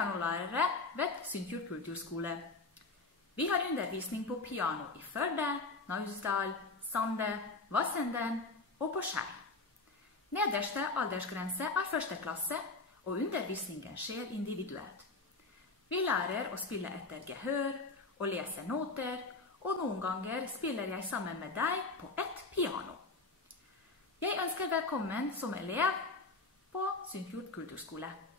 pianolærere ved Synnfjord kulturskole. Vi har undervisning på piano i Førde, Naustdal, Sande, Vassenden og på Skjær. Nederste aldersgrense er 1. klasse, og undervisningen skjer individuelt. Vi lærer å spille etter gehør og lese noter, og noen ganger spiller jeg sammen med deg på et piano. Jeg ønsker velkommen som elev på Synnfjord kulturskole.